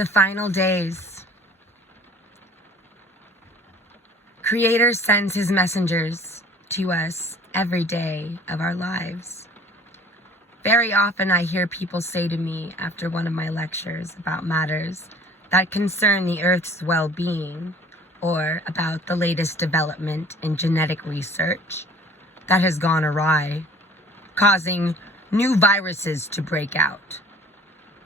The final days. Creator sends his messengers to us every day of our lives. Very often I hear people say to me after one of my lectures about matters that concern the Earth's well-being, or about the latest development in genetic research that has gone awry, causing new viruses to break out,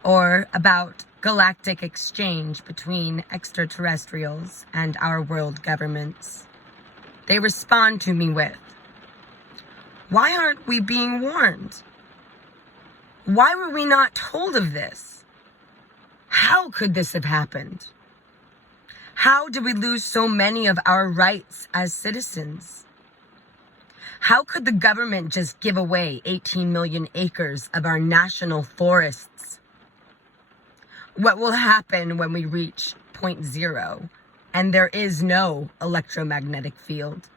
or about galactic exchange between extraterrestrials and our world governments. They respond to me with, "Why aren't we being warned? Why were we not told of this? How could this have happened? How did we lose so many of our rights as citizens? How could the government just give away 18 million acres of our national forests? What will happen when we reach point zero and there is no electromagnetic field?"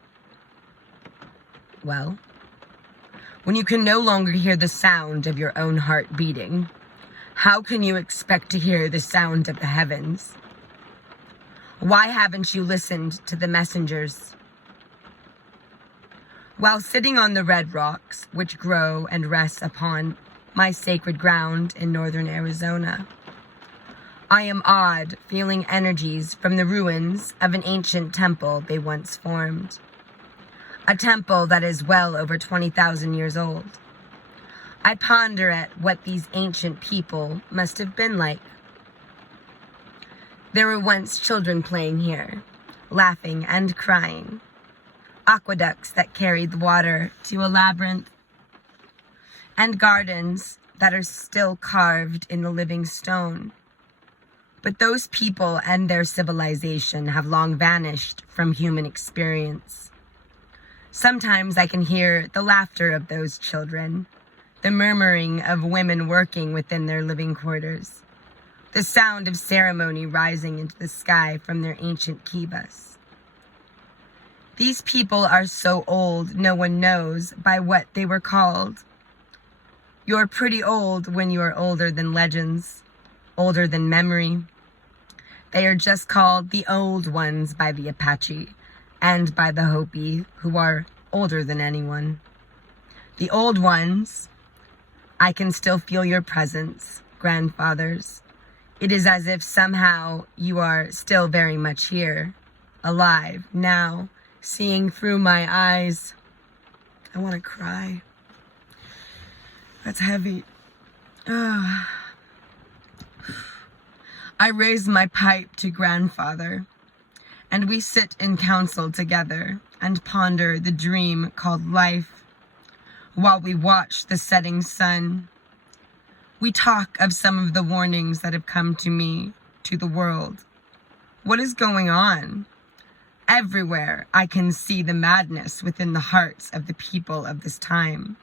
Well, when you can no longer hear the sound of your own heart beating, how can you expect to hear the sound of the heavens? Why haven't you listened to the messengers? While sitting on the red rocks, which grow and rest upon my sacred ground in northern Arizona, I am awed, feeling energies from the ruins of an ancient temple they once formed. A temple that is well over 20,000 years old. I ponder at what these ancient people must have been like. There were once children playing here, laughing and crying. Aqueducts that carried the water to a labyrinth. And gardens that are still carved in the living stone. But those people and their civilization have long vanished from human experience. Sometimes I can hear the laughter of those children, the murmuring of women working within their living quarters, the sound of ceremony rising into the sky from their ancient kivas. These people are so old no one knows by what they were called. You're pretty old when you are older than legends, older than memory. They are just called the Old Ones by the Apache and by the Hopi, who are older than anyone. The Old Ones, I can still feel your presence, grandfathers. It is as if somehow you are still very much here, alive, now, seeing through my eyes. I want to cry. That's heavy. I raise my pipe to grandfather, and we sit in council together and ponder the dream called life while we watch the setting sun. We talk of some of the warnings that have come to me, to the world. What is going on? Everywhere I can see the madness within the hearts of the people of this time.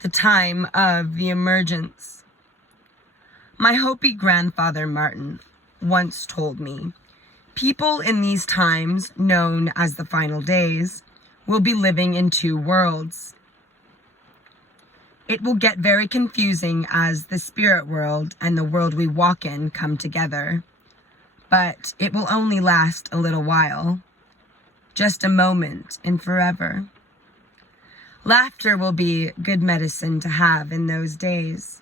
The time of the emergence. My Hopi grandfather Martin once told me, people in these times, known as the final days, will be living in two worlds. It will get very confusing as the spirit world and the world we walk in come together. But it will only last a little while. Just a moment in forever. Laughter will be good medicine to have in those days.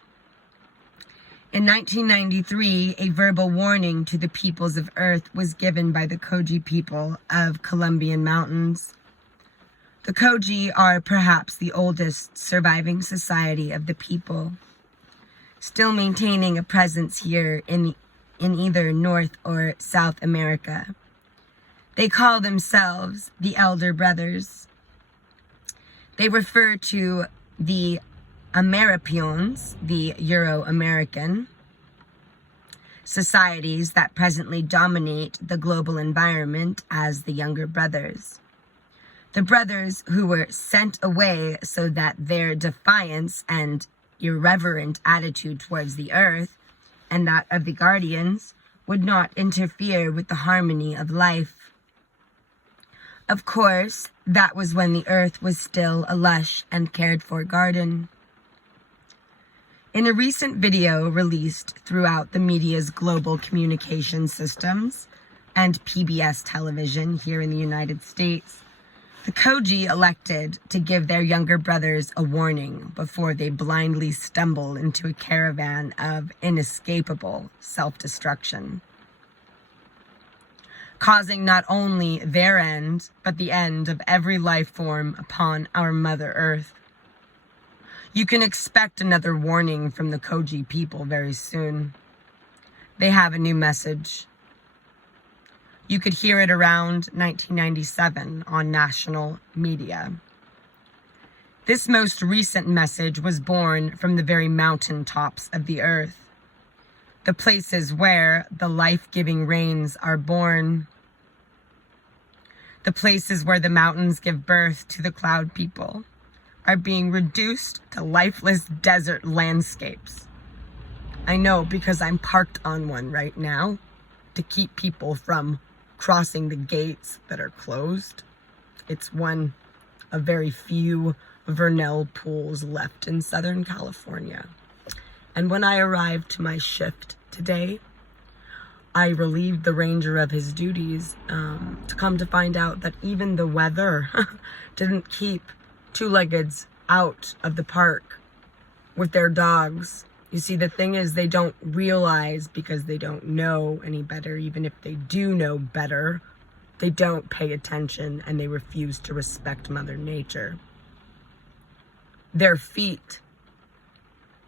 In 1993, a verbal warning to the peoples of Earth was given by the Koji people of Colombian mountains. The Koji are perhaps the oldest surviving society of the people, still maintaining a presence here in either North or South America. They call themselves the Elder Brothers. They refer to the Ameripions, the Euro-American societies that presently dominate the global environment, as the Younger Brothers. The brothers who were sent away so that their defiance and irreverent attitude towards the earth and that of the guardians would not interfere with the harmony of life. Of course, that was when the earth was still a lush and cared-for garden. In a recent video released throughout the media's global communication systems and PBS television here in the United States, the Koji elected to give their younger brothers a warning before they blindly stumble into a caravan of inescapable self-destruction, causing not only their end, but the end of every life form upon our Mother Earth. You can expect another warning from the Koji people very soon. They have a new message. You could hear it around 1997 on national media. This most recent message was born from the very mountaintops of the earth, the places where the life-giving rains are born, the places where the mountains give birth to the cloud people, are being reduced to lifeless desert landscapes. I know, because I'm parked on one right now to keep people from crossing the gates that are closed. It's one of very few vernal pools left in Southern California. And when I arrived to my shift today, I relieved the ranger of his duties to come to find out that even the weather didn't keep two-leggeds out of the park with their dogs. You see, the thing is, they don't realize, because they don't know any better, even if they do know better, they don't pay attention and they refuse to respect Mother Nature. Their feet,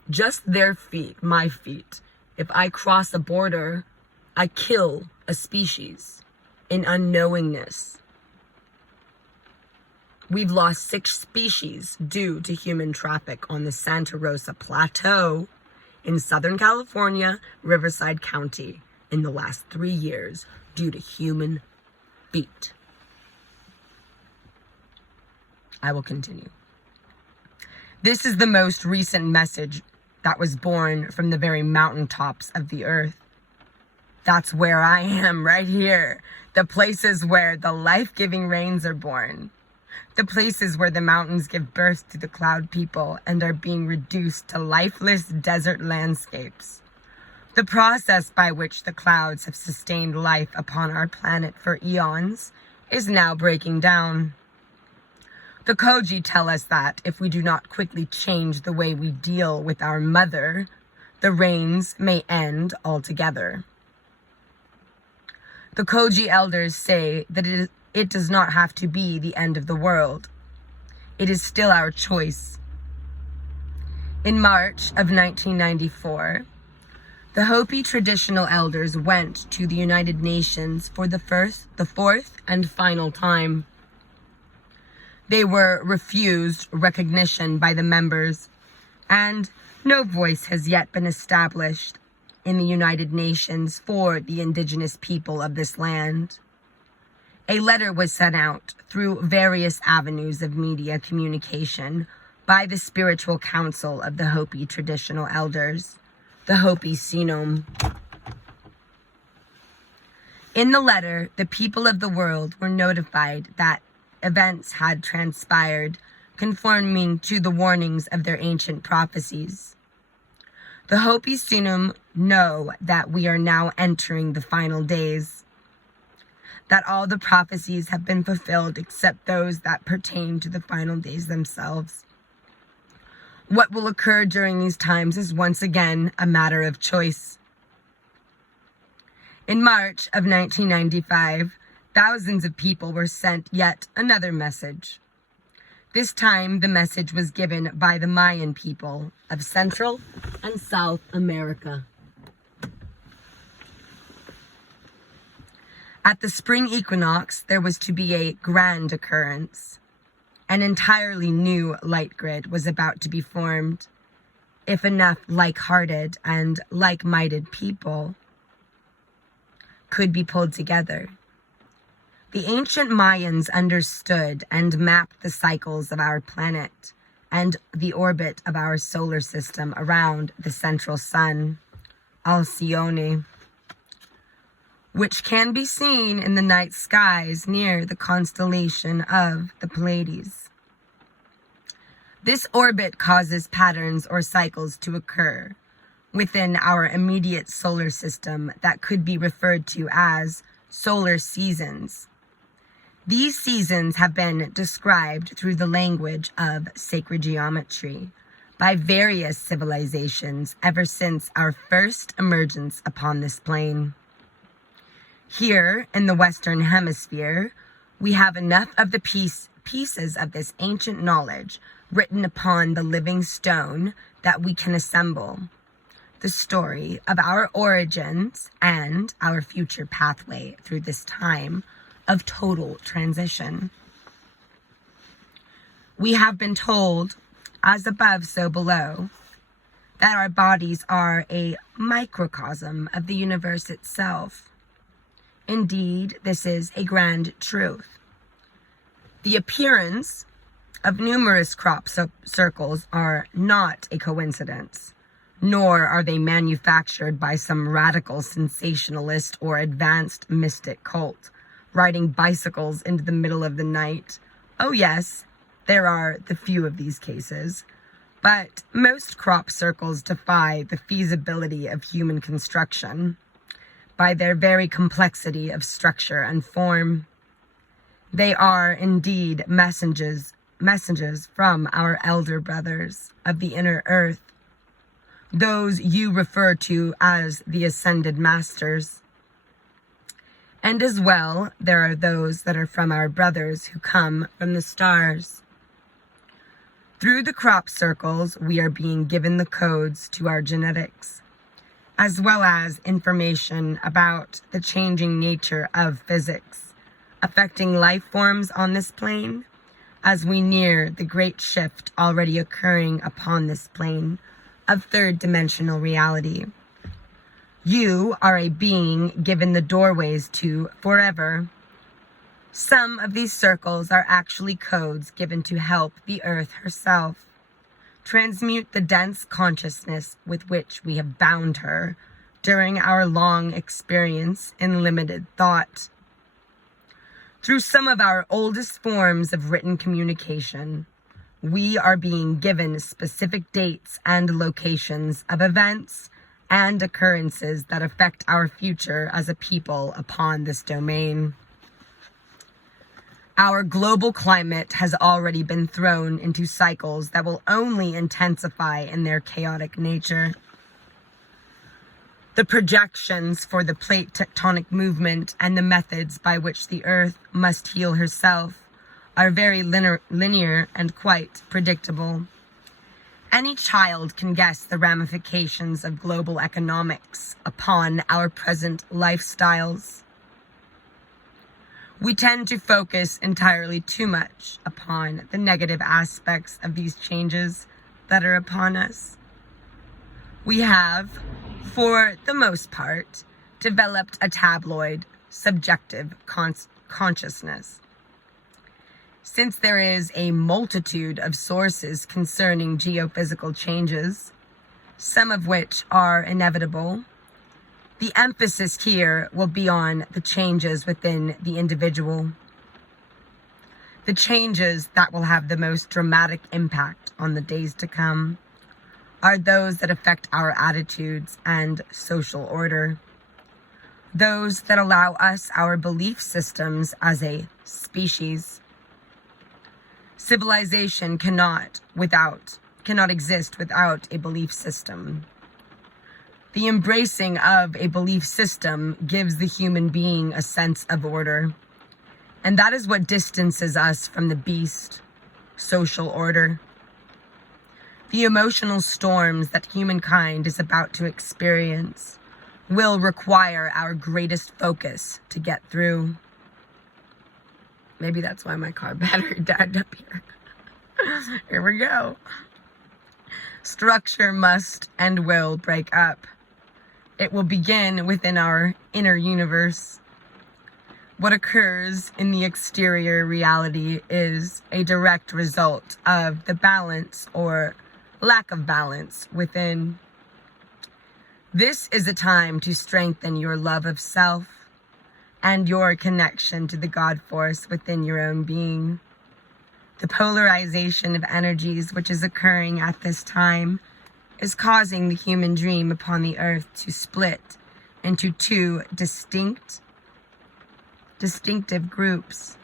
just their feet, my feet, if I cross a border, I kill a species in unknowingness. We've lost 6 species due to human traffic on the Santa Rosa Plateau in Southern California, Riverside County, in the last 3 years due to human feet. I will continue. This is the most recent message that was born from the very mountaintops of the earth. That's where I am, right here. The places where the life-giving rains are born. The places where the mountains give birth to the cloud people and are being reduced to lifeless desert landscapes. The process by which the clouds have sustained life upon our planet for eons is now breaking down. The Koji tell us that if we do not quickly change the way we deal with our mother, the rains may end altogether. The Koji elders say that it does not have to be the end of the world. It is still our choice. In March of 1994, the Hopi traditional elders went to the United Nations for the fourth and final time. They were refused recognition by the members, and no voice has yet been established in the United Nations for the indigenous people of this land. A letter was sent out through various avenues of media communication by the Spiritual Council of the Hopi Traditional Elders, the Hopi Sinum. In the letter, the people of the world were notified that events had transpired conforming to the warnings of their ancient prophecies. The Hopi Sinum know that we are now entering the final days, that all the prophecies have been fulfilled except those that pertain to the final days themselves. What will occur during these times is once again a matter of choice. In March of 1995, thousands of people were sent yet another message. This time, the message was given by the Mayan people of Central and South America. At the spring equinox, there was to be a grand occurrence. An entirely new light grid was about to be formed, if enough like-hearted and like-minded people could be pulled together. The ancient Mayans understood and mapped the cycles of our planet and the orbit of our solar system around the central sun, Alcyone, which can be seen in the night skies near the constellation of the Pleiades. This orbit causes patterns or cycles to occur within our immediate solar system that could be referred to as solar seasons. These seasons have been described through the language of sacred geometry by various civilizations ever since our first emergence upon this plane. Here in the Western Hemisphere, we have enough of the pieces of this ancient knowledge written upon the living stone that we can assemble the story of our origins and our future pathway through this time of total transition. We have been told, as above, so below, that our bodies are a microcosm of the universe itself. Indeed, this is a grand truth. The appearance of numerous crop circles are not a coincidence, nor are they manufactured by some radical sensationalist or advanced mystic cult riding bicycles into the middle of the night. Oh yes, there are the few of these cases, but most crop circles defy the feasibility of human construction by their very complexity of structure and form. They are indeed messengers from our elder brothers of the inner earth, those you refer to as the ascended masters. And as well, there are those that are from our brothers who come from the stars. Through the crop circles, we are being given the codes to our genetics, as well as information about the changing nature of physics, affecting life forms on this plane, as we near the great shift already occurring upon this plane of third-dimensional reality. You are a being given the doorways to forever. Some of these circles are actually codes given to help the earth herself transmute the dense consciousness with which we have bound her during our long experience in limited thought. Through some of our oldest forms of written communication, we are being given specific dates and locations of events and occurrences that affect our future as a people upon this domain. Our global climate has already been thrown into cycles that will only intensify in their chaotic nature. The projections for the plate tectonic movement and the methods by which the earth must heal herself are very linear and quite predictable. Any child can guess the ramifications of global economics upon our present lifestyles. We tend to focus entirely too much upon the negative aspects of these changes that are upon us. We have, for the most part, developed a tabloid, subjective consciousness. Since there is a multitude of sources concerning geophysical changes, some of which are inevitable, the emphasis here will be on the changes within the individual. The changes that will have the most dramatic impact on the days to come are those that affect our attitudes and social order. Those that allow us our belief systems as a species. Civilization cannot exist without a belief system. The embracing of a belief system gives the human being a sense of order, and that is what distances us from the beast, social order. The emotional storms that humankind is about to experience will require our greatest focus to get through. Maybe that's why my car battery died up here. Here we go. Structure must and will break up. It will begin within our inner universe. What occurs in the exterior reality is a direct result of the balance or lack of balance within. This is a time to strengthen your love of self and your connection to the God force within your own being. The polarization of energies which is occurring at this time is causing the human dream upon the earth to split into two distinctive groups.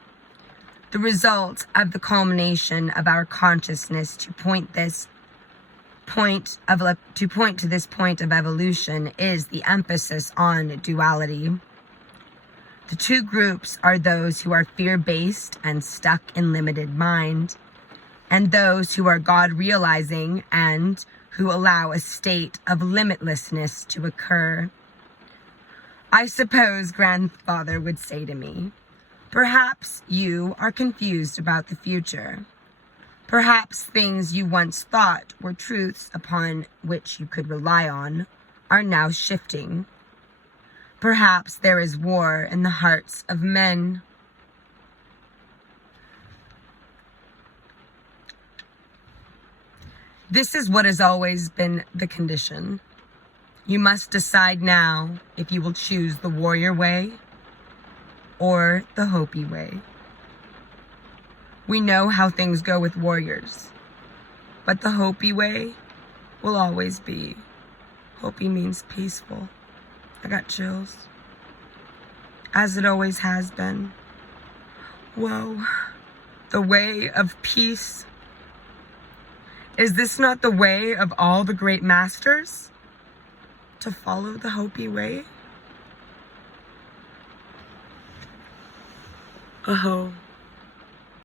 The result of the culmination of our consciousness to point to this point of evolution is the emphasis on duality. The two groups are those who are fear-based and stuck in limited mind, and those who are God-realizing and who allow a state of limitlessness to occur. I suppose Grandfather would say to me, perhaps you are confused about the future. Perhaps things you once thought were truths upon which you could rely on are now shifting. Perhaps there is war in the hearts of men. This is what has always been the condition. You must decide now if you will choose the warrior way or the Hopi way. We know how things go with warriors, but the Hopi way will always be. Hopi means peaceful. I got chills. As it always has been. Whoa, the way of peace. Is this not the way of all the great masters? To follow the Hopi way? Oh.